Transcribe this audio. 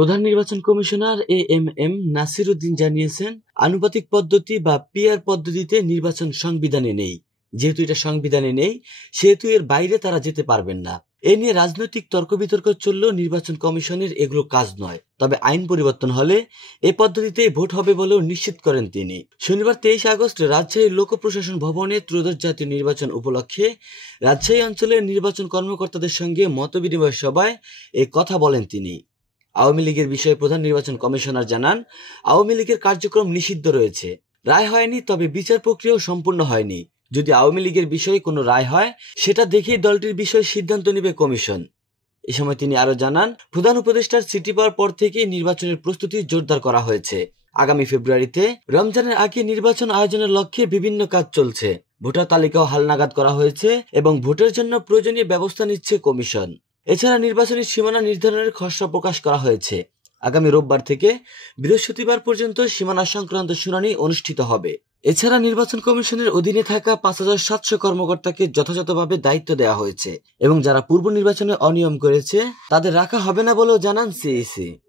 প্রধান নির্বাচন commissioner AMM Nasir Uddin জানিয়েছেন, আনুপাতিক পদ্ধতি বা পিআর পদ্ধতিতে নির্বাচন সংবিধানে নেই। যেহেতু এটা সংবিধানে নেই, সেহেতু এর বাইরে তারা যেতে পারবেন না। এ নিয়ে রাজনৈতিক তর্ক বিতর্ক চললেও নির্বাচন কমিশনের এগুলো কাজ নয়। তবে আইন পরিবর্তন হলে এই পদ্ধতিতেই ভোট হবে বলেও নিশ্চিত করেন তিনি। শনিবার 23 আগস্ট রাজশাহী লোক প্রশাসন ভবনে ত্রয়োদশ জাতীয় নির্বাচন উপলক্ষে রাজশাহী অঞ্চলের নির্বাচন কর্মকর্তাদের সঙ্গে মতবিনিময় সভায় এ কথা বলেন তিনি। আওয়ামী লীগের বিষয়ে প্রধান নির্বাচন কমিশনার জানান, আওয়ামী লীগের কার্যক্রম নিষিদ্ধ রয়েছে। রায় হয়নি, তবে বিচার প্রক্রিয়াও সম্পূর্ণ হয়নি। যদি আওয়ামী লীগের বিষয়ে কোনো রায় হয়, সেটা দেখেই দলটির বিষয়ে সিদ্ধান্ত নেবে কমিশন। এ সময় তিনি আরো জানান, প্রধান উপদেষ্টার চিঠি পাওয়ার পর থেকেই নির্বাচনের প্রস্তুতি জোরদার করা হয়েছে। আগামী ফেব্রুয়ারিতে রমজানের আগে নির্বাচন আয়োজনের লক্ষ্যে বিভিন্ন কাজ চলছে। ভোটার তালিকাও হালনাগাদ করা হয়েছে এবং ভোটের জন্য প্রয়োজনীয় ব্যবস্থা নিচ্ছে কমিশন। এছাড়া নির্বাচনী সীমানা নির্ধারণের খসড়া প্রকাশ করা হয়েছে। আগামী রোববার থেকে বৃহস্পতিবার পর্যন্ত সীমানা সংক্রান্ত শুনানি অনুষ্ঠিত হবে। এছাড়া নির্বাচন কমিশনের অধীনে থাকা 5700 কর্মকর্তাকে যথাযথভাবে দায়িত্ব দেওয়া হয়েছে এবং যারা পূর্ব নির্বাচনে অনিয়ম করেছে তাদের রাখা হবে না বলেও জানান সিইসি।